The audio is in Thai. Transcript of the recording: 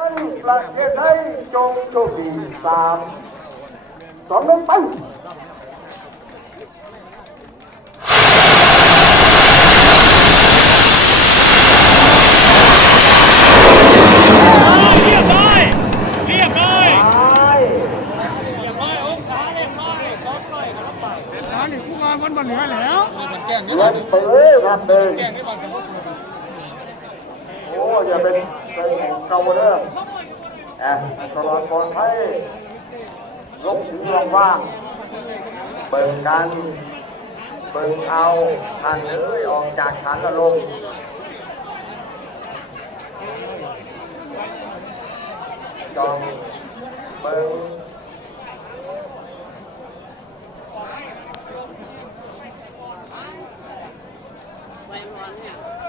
นั้นประเทศไทยจงโชคดีสามสองหนึ่งไปเรียบร้อยเรียบร้อยไปเรียบร้อยองศาเรียบร้อยสองร้อยครับไปสารนี่กูว่ามันบ่เหลือแล้วเงินไปเลยครับเดินโอ้อย่าเป็น ยแห่งเก่าเดิมนะตลอดปลอดภัยลกถึงลองว่าง เบิ่งกัน เบิ่งเอาทานเอ้ยออกจากฐานละลงจองเบิ่งไว้ร้อนเนี่ย